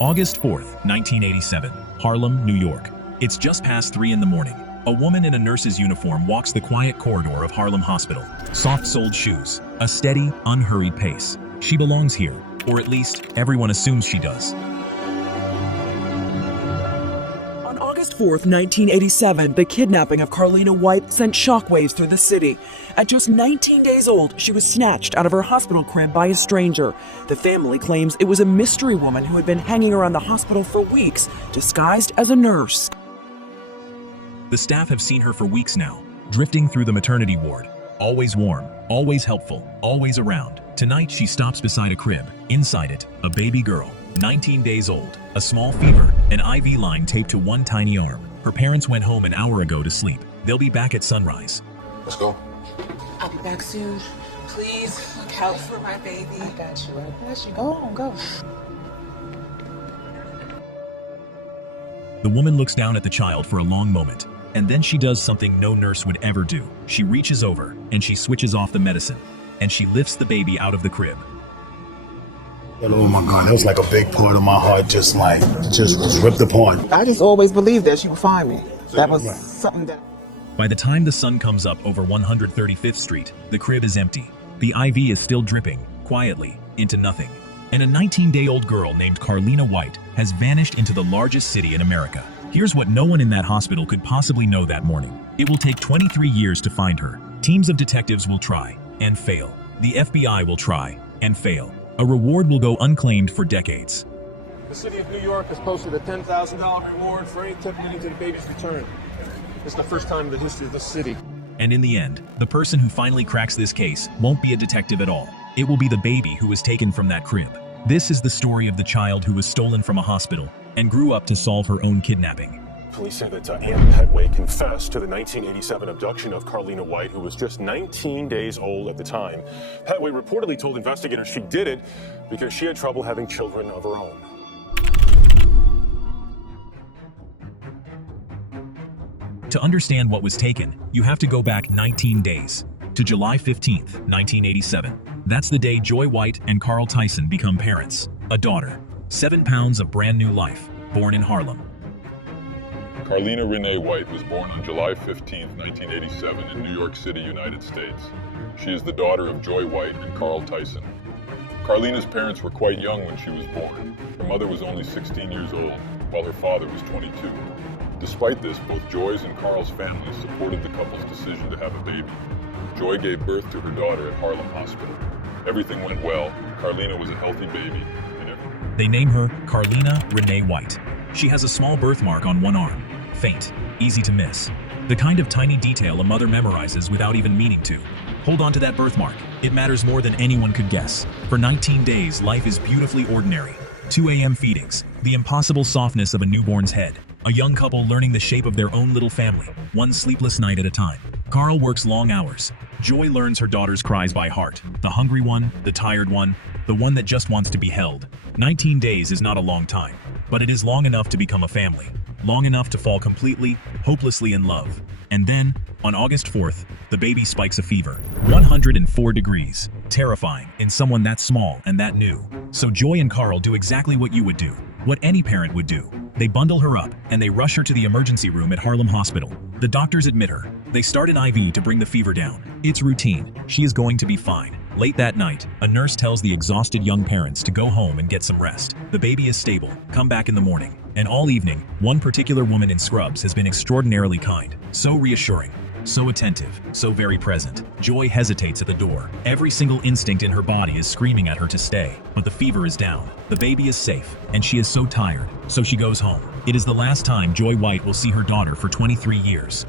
August 4th, 1987, Harlem, New York. It's just past 3 in the morning. A woman in a nurse's uniform walks the quiet corridor of Harlem Hospital. Soft-soled shoes, a steady, unhurried pace. She belongs here, or at least, everyone assumes she does. On August 4th, 1987, the kidnapping of Carlina White sent shockwaves through the city. At just 19 days old, she was snatched out of her hospital crib by a stranger. The family claims it was a mystery woman who had been hanging around the hospital for weeks, disguised as a nurse. The staff have seen her for weeks now, drifting through the maternity ward. Always warm, always helpful, always around. Tonight she stops beside a crib. Inside it, a baby girl, 19 days old, a small fever, an IV line taped to one tiny arm. Her parents went home an hour ago to sleep. They'll be back at sunrise. Let's go. I'll be back soon. Please look out for my baby. I got you. Go on, go. The woman looks down at the child for a long moment, and then she does something no nurse would ever do. She reaches over, and she switches off the medicine, and she lifts the baby out of the crib. Oh my God, that was like a big part of my heart just was ripped apart. I just always believed that she would find me. That was something that... By the time the sun comes up over 135th Street, the crib is empty. The IV is still dripping, quietly, into nothing. And a 19-day-old girl named Carlina White has vanished into the largest city in America. Here's what no one in that hospital could possibly know that morning. It will take 23 years to find her. Teams of detectives will try and fail. The FBI will try and fail. A reward will go unclaimed for decades. The city of New York has posted a $10,000 reward for any tip leading to the baby's return. It's the first time in the history of this city. And in the end, the person who finally cracks this case won't be a detective at all. It will be the baby who was taken from that crib. This is the story of the child who was stolen from a hospital and grew up to solve her own kidnapping. Police say that Ann Pettway confessed to the 1987 abduction of Carlina White, who was just 19 days old at the time. Pettway reportedly told investigators she did it because she had trouble having children of her own. To understand what was taken, you have to go back 19 days, to July 15th, 1987. That's the day Joy White and Carl Tyson become parents. A daughter, 7 pounds of brand new life, born in Harlem. Carlina Renee White was born on July 15, 1987 in New York City, United States. She is the daughter of Joy White and Carl Tyson. Carlina's parents were quite young when she was born. Her mother was only 16 years old, while her father was 22. Despite this, both Joy's and Carl's families supported the couple's decision to have a baby. Joy gave birth to her daughter at Harlem Hospital. Everything went well. Carlina was a healthy baby. They name her Carlina Renee White. She has a small birthmark on one arm. Faint, easy to miss. The kind of tiny detail a mother memorizes without even meaning to. Hold on to that birthmark. It matters more than anyone could guess. For 19 days, life is beautifully ordinary. 2 a.m. feedings, the impossible softness of a newborn's head. A young couple learning the shape of their own little family, one sleepless night at a time. Carl works long hours. Joy learns her daughter's cries by heart. The hungry one, the tired one, the one that just wants to be held. 19 days is not a long time, but it is long enough to become a family. Long enough to fall completely, hopelessly in love. And then, on August 4th, the baby spikes a fever. 104 degrees. Terrifying in someone that small and that new. So Joy and Carl do exactly what you would do. What any parent would do. They bundle her up, and they rush her to the emergency room at Harlem Hospital. The doctors admit her. They start an IV to bring the fever down. It's routine. She is going to be fine. Late that night, a nurse tells the exhausted young parents to go home and get some rest. The baby is stable. Come back in the morning. And all evening, one particular woman in scrubs has been extraordinarily kind. So reassuring. So attentive, so very present. Joy hesitates at the door. Every single instinct in her body is screaming at her to stay, but the fever is down. The baby is safe, and she is so tired, so she goes home. It is the last time Joy White will see her daughter for 23 years.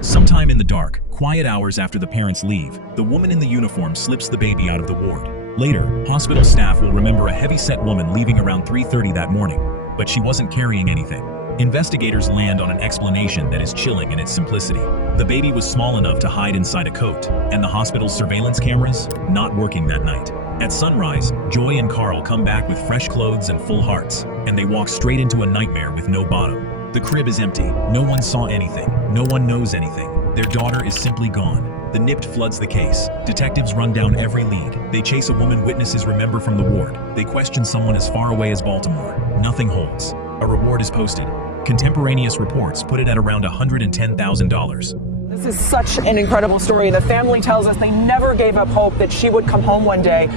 Sometime in the dark, quiet hours after the parents leave, the woman in the uniform slips the baby out of the ward. Later, hospital staff will remember a heavy-set woman leaving around 3:30 that morning, but she wasn't carrying anything. Investigators land on an explanation that is chilling in its simplicity. The baby was small enough to hide inside a coat, and the hospital's surveillance cameras not working that night. At sunrise, Joy and Carl come back with fresh clothes and full hearts, and they walk straight into a nightmare with no bottom. The crib is empty. No one saw anything. No one knows anything. Their daughter is simply gone. The NIPT floods the case. Detectives run down every lead. They chase a woman witnesses remember from the ward. They question someone as far away as Baltimore. Nothing holds. A reward is posted. Contemporaneous reports put it at around $110,000. This is such an incredible story. The family tells us they never gave up hope that she would come home one day.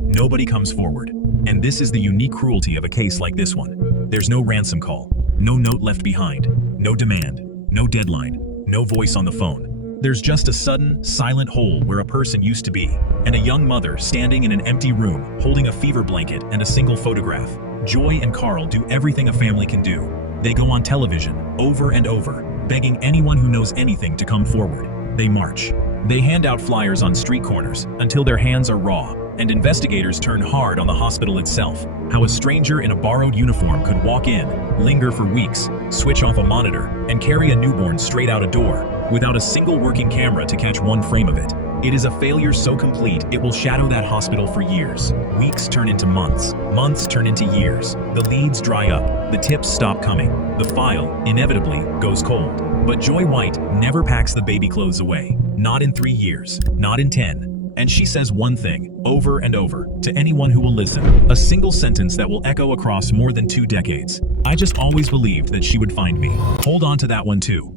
Nobody comes forward. And this is the unique cruelty of a case like this one. There's no ransom call, no note left behind, no demand, no deadline, no voice on the phone. There's just a sudden, silent hole where a person used to be, and a young mother standing in an empty room, holding a fever blanket and a single photograph. Joy and Carl do everything a family can do. They go on television, over and over, begging anyone who knows anything to come forward. They march. They hand out flyers on street corners until their hands are raw, and investigators turn hard on the hospital itself. How a stranger in a borrowed uniform could walk in, linger for weeks, switch off a monitor, and carry a newborn straight out a door, without a single working camera to catch one frame of it. It is a failure so complete it will shadow that hospital for years. Weeks turn into months. Months turn into years. The leads dry up. The tips stop coming. The file, inevitably, goes cold. But Joy White never packs the baby clothes away. Not in 3 years. Not in 10. And she says one thing, over and over, to anyone who will listen. A single sentence that will echo across more than 2 decades. I just always believed that she would find me. Hold on to that one too.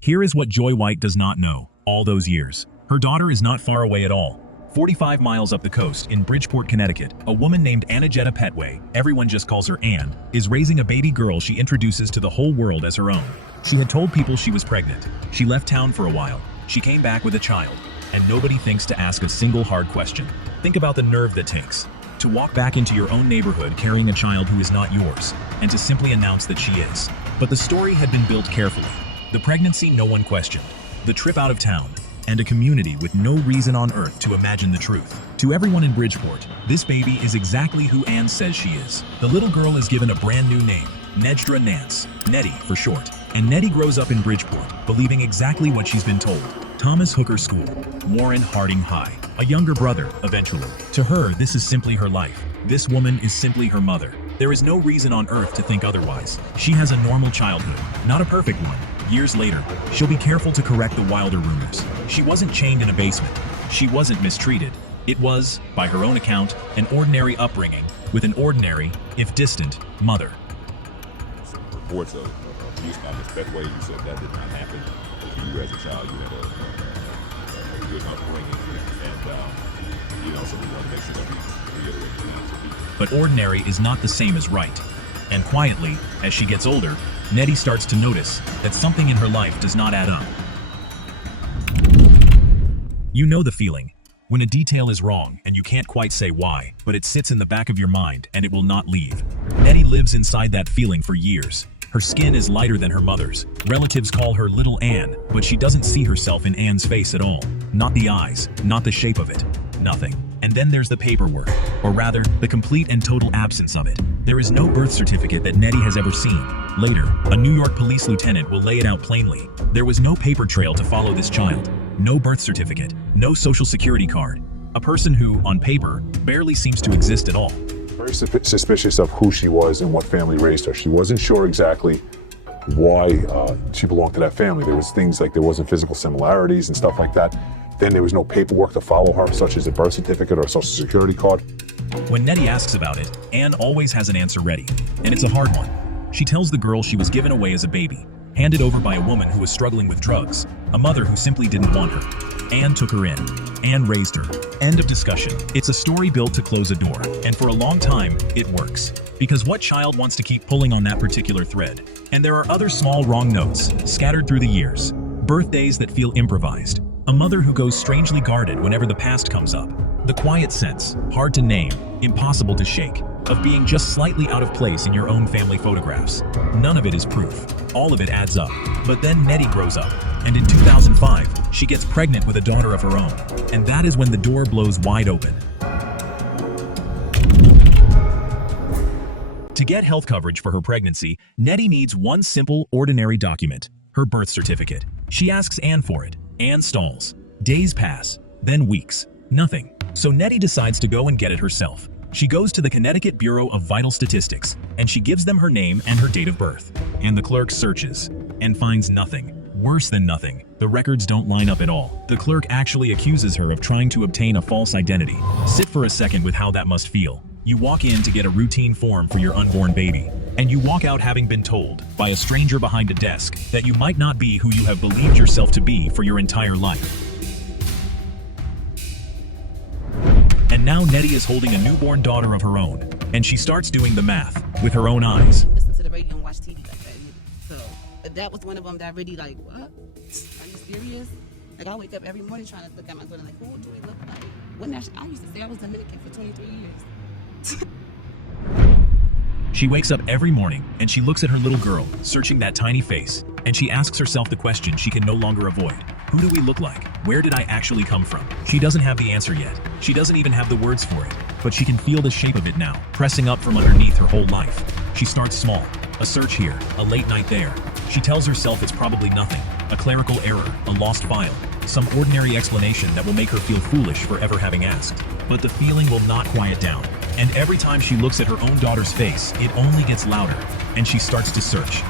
Here is what Joy White does not know all those years. Her daughter is not far away at all. 45 miles up the coast in Bridgeport, Connecticut, a woman named Nance Pettway, everyone just calls her Anne, is raising a baby girl she introduces to the whole world as her own. She had told people she was pregnant. She left town for a while. She came back with a child. And nobody thinks to ask a single hard question. Think about the nerve that takes. To walk back into your own neighborhood carrying a child who is not yours, and to simply announce that she is. But the story had been built carefully. The pregnancy no one questioned. The trip out of town. And a community with no reason on earth to imagine the truth. To everyone in Bridgeport, this baby is exactly who Anne says she is. The little girl is given a brand new name, Nejdra Nance, Nettie for short. And Nettie grows up in Bridgeport, believing exactly what she's been told. Thomas Hooker School, Warren Harding High, a younger brother, eventually. To her, this is simply her life. This woman is simply her mother. There is no reason on earth to think otherwise. She has a normal childhood, not a perfect one. Years later, she'll be careful to correct the wilder rumors. She wasn't chained in a basement. She wasn't mistreated. It was, by her own account, an ordinary upbringing, with an ordinary, if distant, mother. Reports of abuse by Miss Pettway, you said that did not happen. You as a child, you had a good upbringing, and so we want to make sure that we reiterate that to people. But ordinary is not the same as right. And quietly, as she gets older, Nettie starts to notice that something in her life does not add up. You know the feeling. When a detail is wrong and you can't quite say why, but it sits in the back of your mind and it will not leave. Nettie lives inside that feeling for years. Her skin is lighter than her mother's. Relatives call her Little Anne, but she doesn't see herself in Anne's face at all. Not the eyes, not the shape of it, nothing. And then there's the paperwork, or rather, the complete and total absence of it. There is no birth certificate that Nettie has ever seen. Later, a New York police lieutenant will lay it out plainly. There was no paper trail to follow this child. No birth certificate, no social security card. A person who, on paper, barely seems to exist at all. Very suspicious of who she was and what family raised her. She wasn't sure exactly why she belonged to that family. There was things like there wasn't physical similarities and stuff like that. Then there was no paperwork to follow her, such as a birth certificate or a social security card. When Nettie asks about it, Anne always has an answer ready, and it's a hard one. She tells the girl she was given away as a baby, handed over by a woman who was struggling with drugs, a mother who simply didn't want her. Anne took her in. Anne raised her. End of discussion. It's a story built to close a door, and for a long time, it works. Because what child wants to keep pulling on that particular thread? And there are other small wrong notes, scattered through the years. Birthdays that feel improvised. A mother who goes strangely guarded whenever the past comes up. The quiet sense, hard to name, impossible to shake, of being just slightly out of place in your own family photographs. None of it is proof. All of it adds up. But then Nettie grows up, and in 2005, she gets pregnant with a daughter of her own. And that is when the door blows wide open. To get health coverage for her pregnancy, Nettie needs one simple, ordinary document, her birth certificate. She asks Anne for it. Anne stalls. Days pass, then weeks. Nothing. So Nettie decides to go and get it herself. She goes to the Connecticut Bureau of Vital Statistics, and she gives them her name and her date of birth. And the clerk searches and finds nothing. Worse than nothing. The records don't line up at all. The clerk actually accuses her of trying to obtain a false identity. Sit for a second with how that must feel. You walk in to get a routine form for your unborn baby, and you walk out having been told by a stranger behind a desk that you might not be who you have believed yourself to be for your entire life. And now Nettie is holding a newborn daughter of her own, and she starts doing the math with her own eyes. Listen to the radio and watch TV like that. So that was one of them that really like, what? Are you serious? Like I wake up every morning trying to look at my daughter like, who do we look like? When I used to say I was Dominican for 23 years. She wakes up every morning and she looks at her little girl, searching that tiny face, and she asks herself the question she can no longer avoid. Who do we look like? Where did I actually come from? She doesn't have the answer yet. She doesn't even have the words for it, but she can feel the shape of it now, pressing up from underneath her whole life. She starts small. A search here, a late night there. She tells herself it's probably nothing, a clerical error, a lost file, some ordinary explanation that will make her feel foolish for ever having asked. But the feeling will not quiet down. And every time she looks at her own daughter's face, it only gets louder, and she starts to search.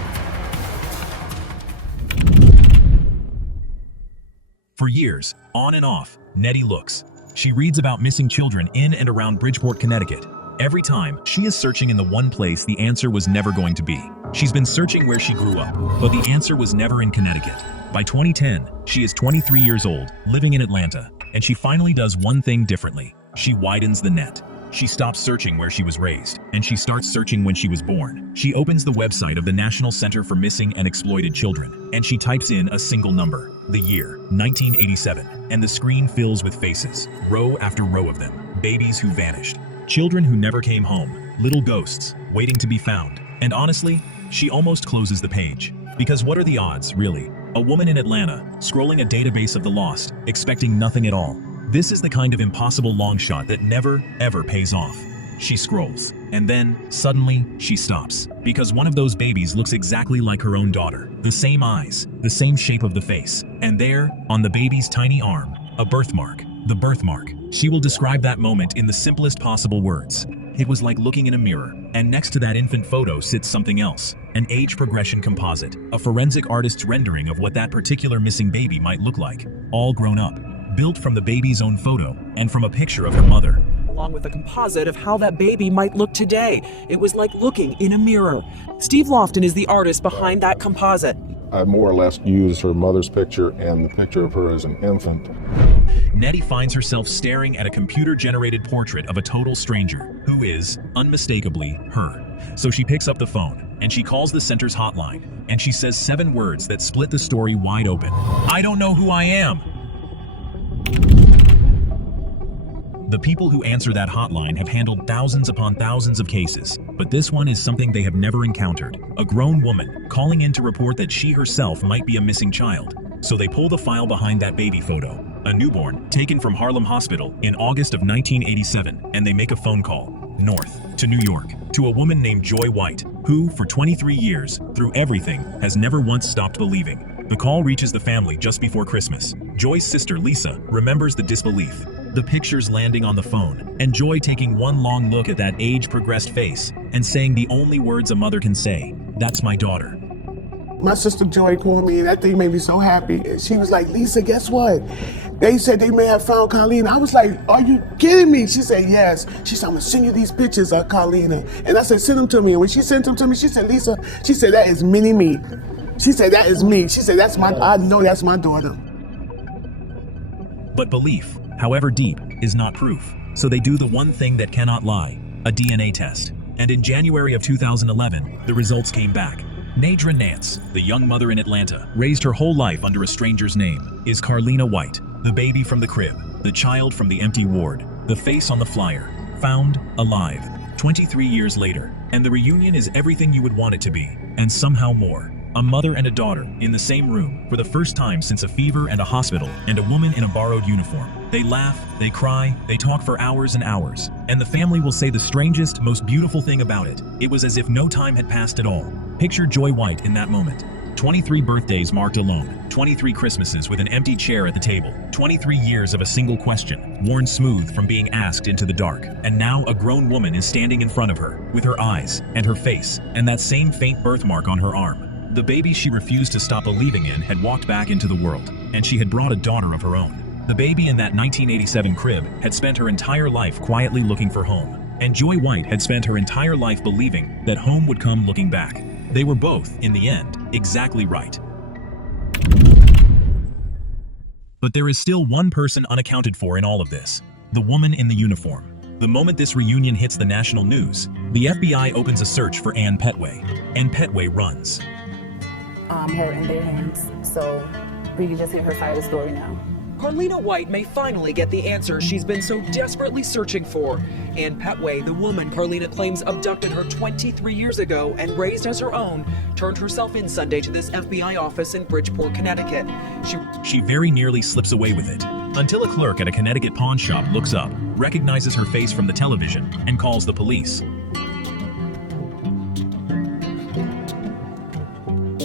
For years, on and off, Nettie looks. She reads about missing children in and around Bridgeport, Connecticut. Every time, she is searching in the one place the answer was never going to be. She's been searching where she grew up, but the answer was never in Connecticut. By 2010, she is 23 years old, living in Atlanta, and she finally does one thing differently. She widens the net. She stops searching where she was raised, and she starts searching when she was born. She opens the website of the National Center for Missing and Exploited Children, and she types in a single number, the year, 1987, and the screen fills with faces, row after row of them, babies who vanished, children who never came home, little ghosts, waiting to be found. And honestly, she almost closes the page. Because what are the odds, really? A woman in Atlanta, scrolling a database of the lost, expecting nothing at all. This is the kind of impossible long shot that never, ever pays off. She scrolls, and then, suddenly, she stops. Because one of those babies looks exactly like her own daughter. The same eyes, the same shape of the face. And there, on the baby's tiny arm, a birthmark. The birthmark. She will describe that moment in the simplest possible words. It was like looking in a mirror, and next to that infant photo sits something else. An age progression composite, a forensic artist's rendering of what that particular missing baby might look like, all grown up. Built from the baby's own photo and from a picture of her mother. Along with a composite of how that baby might look today. It was like looking in a mirror. Steve Lofton is the artist behind that composite. I more or less used her mother's picture and the picture of her as an infant. Nettie finds herself staring at a computer-generated portrait of a total stranger who is, unmistakably, her. So she picks up the phone and she calls the center's hotline and she says 7 words that split the story wide open. I don't know who I am. The people who answer that hotline have handled thousands upon thousands of cases, but this one is something they have never encountered. A grown woman calling in to report that she herself might be a missing child. So they pull the file behind that baby photo, a newborn taken from Harlem Hospital in August of 1987, and they make a phone call, north, to New York, to a woman named Joy White, who, for 23 years, through everything, has never once stopped believing. The call reaches the family just before Christmas. Joy's sister, Lisa, remembers the disbelief. The pictures landing on the phone, and Joy taking one long look at that age-progressed face and saying the only words a mother can say, "That's my daughter." My sister Joy called me, and that thing made me so happy. And she was like, "Lisa, guess what? They said they may have found Carlina." I was like, "Are you kidding me?" She said, "Yes." She said, "I'm gonna send you these pictures of Carlina." And I said, "Send them to me." And when she sent them to me, she said, "Lisa," she said, "that is mini-me." She said, "That is me." She said, I know that's my daughter." But belief, however deep, is not proof. So they do the one thing that cannot lie, a DNA test. And in January of 2011, the results came back. Nejdra Nance, the young mother in Atlanta, raised her whole life under a stranger's name, is Carlina White, the baby from the crib, the child from the empty ward, the face on the flyer, found alive, 23 years later. And the reunion is everything you would want it to be, and somehow more. A mother and a daughter in the same room for the first time since a fever and a hospital and a woman in a borrowed uniform. They laugh, they cry, they talk for hours and hours. And the family will say the strangest, most beautiful thing about it. It was as if no time had passed at all. Picture Joy White in that moment. 23 birthdays marked alone, 23 Christmases with an empty chair at the table, 23 years of a single question, worn smooth from being asked into the dark. And now a grown woman is standing in front of her, with her eyes, and her face, and that same faint birthmark on her arm. The baby she refused to stop believing in had walked back into the world, and she had brought a daughter of her own. The baby in that 1987 crib had spent her entire life quietly looking for home, and Joy White had spent her entire life believing that home would come looking back. They were both, in the end, exactly right. But there is still one person unaccounted for in all of this: the woman in the uniform. The moment this reunion hits the national news, the FBI opens a search for Ann Pettway, and Pettway runs. Her in their hands, so we can just hear her side of the story now. Carlina White may finally get the answer she's been so desperately searching for. Ann Pettway, the woman Carlina claims abducted her 23 years ago and raised as her own, turned herself in Sunday to this FBI office in Bridgeport, Connecticut. She very nearly slips away with it, until a clerk at a Connecticut pawn shop looks up, recognizes her face from the television, and calls the police.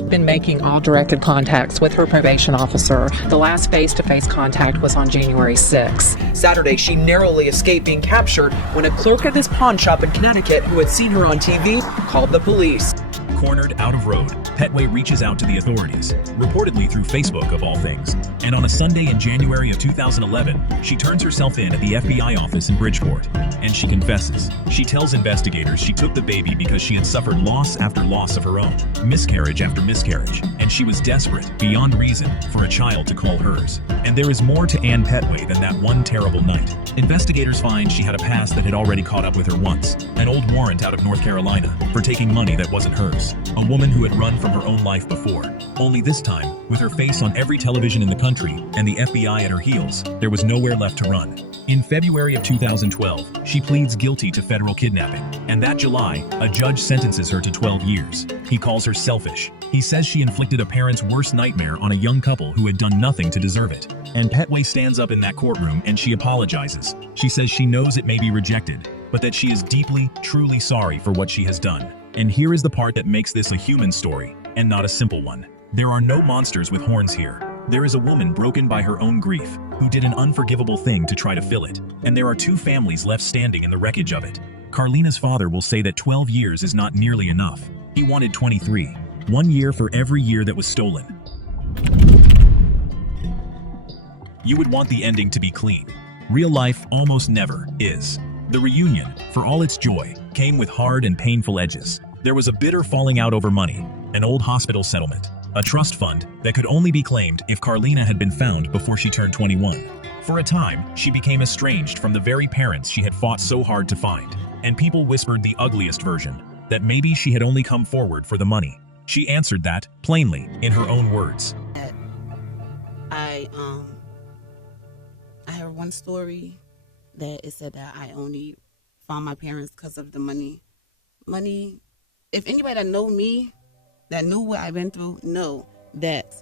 Been making all directed contacts with her probation officer. The last face-to-face contact was on January 6th. Saturday, she narrowly escaped being captured when a clerk at this pawn shop in Connecticut who had seen her on TV called the police. Cornered out of road, Pettway reaches out to the authorities, reportedly through Facebook of all things. And on a Sunday in January of 2011, she turns herself in at the FBI office in Bridgeport, and she confesses. She tells investigators she took the baby because she had suffered loss after loss of her own, miscarriage after miscarriage, and she was desperate, beyond reason, for a child to call hers. And there is more to Ann Pettway than that one terrible night. Investigators find she had a past that had already caught up with her once, an old warrant out of North Carolina for taking money that wasn't hers. A woman who had run from her own life before. Only this time, with her face on every television in the country and the FBI at her heels, there was nowhere left to run. In February of 2012, she pleads guilty to federal kidnapping, and that July, a judge sentences her to 12 years. He calls her selfish. He says she inflicted a parent's worst nightmare on a young couple who had done nothing to deserve it. And Pettway stands up in that courtroom and she apologizes. She says she knows it may be rejected, but that she is deeply, truly sorry for what she has done. And here is the part that makes this a human story, and not a simple one. There are no monsters with horns here. There is a woman broken by her own grief, who did an unforgivable thing to try to fill it. And there are two families left standing in the wreckage of it. Carlina's father will say that 12 years is not nearly enough. He wanted 23. 1 year for every year that was stolen. You would want the ending to be clean. Real life almost never is. The reunion, for all its joy, came with hard and painful edges. There was a bitter falling out over money, an old hospital settlement, a trust fund that could only be claimed if Carlina had been found before she turned 21. For a time, she became estranged from the very parents she had fought so hard to find, and people whispered the ugliest version, that maybe she had only come forward for the money. She answered that, plainly, in her own words. I heard one story that it said that I only found my parents because of the money. Money, if anybody that know me, that knew what I've been through, know that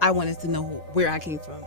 I wanted to know where I came from.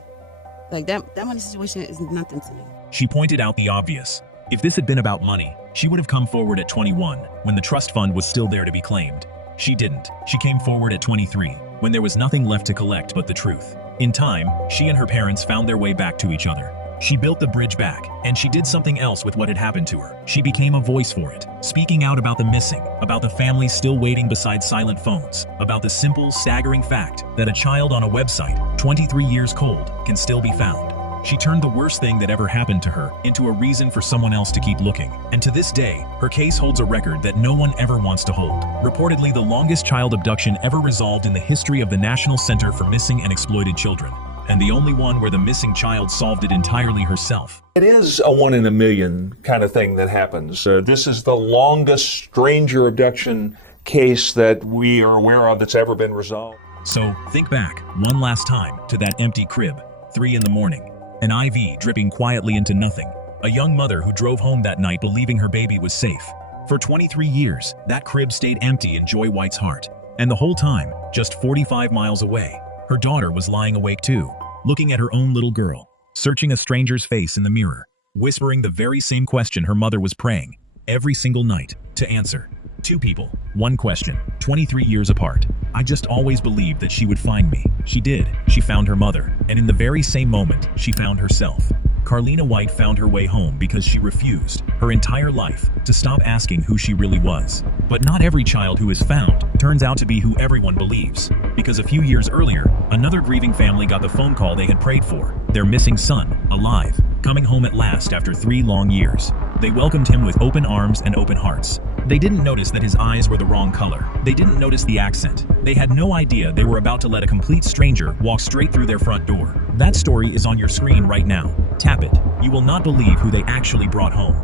Like that money situation is nothing to me. She pointed out the obvious. If this had been about money, she would have come forward at 21, when the trust fund was still there to be claimed. She didn't. She came forward at 23, when there was nothing left to collect but the truth. In time, she and her parents found their way back to each other. She built the bridge back, and she did something else with what had happened to her. She became a voice for it, speaking out about the missing, about the families still waiting beside silent phones, about the simple, staggering fact that a child on a website, 23 years cold, can still be found. She turned the worst thing that ever happened to her into a reason for someone else to keep looking. And to this day, her case holds a record that no one ever wants to hold. Reportedly the longest child abduction ever resolved in the history of the National Center for Missing and Exploited Children. And the only one where the missing child solved it entirely herself. It is a 1 in a million kind of thing that happens. This is the longest stranger abduction case that we are aware of that's ever been resolved. So think back one last time to that empty crib, 3 in the morning, an IV dripping quietly into nothing, a young mother who drove home that night believing her baby was safe. For 23 years, that crib stayed empty in Joy White's heart. And the whole time, just 45 miles away, her daughter was lying awake too, looking at her own little girl, searching a stranger's face in the mirror, whispering the very same question her mother was praying, every single night, to answer. Two people, one question, 23 years apart. I just always believed that she would find me. She did. She found her mother, and in the very same moment, she found herself. Carlina White found her way home because she refused, her entire life, to stop asking who she really was. But not every child who is found turns out to be who everyone believes. Because a few years earlier, another grieving family got the phone call they had prayed for, their missing son, alive, coming home at last after 3 long years. They welcomed him with open arms and open hearts. They didn't notice that his eyes were the wrong color. They didn't notice the accent. They had no idea they were about to let a complete stranger walk straight through their front door. That story is on your screen right now. Tap it. You will not believe who they actually brought home.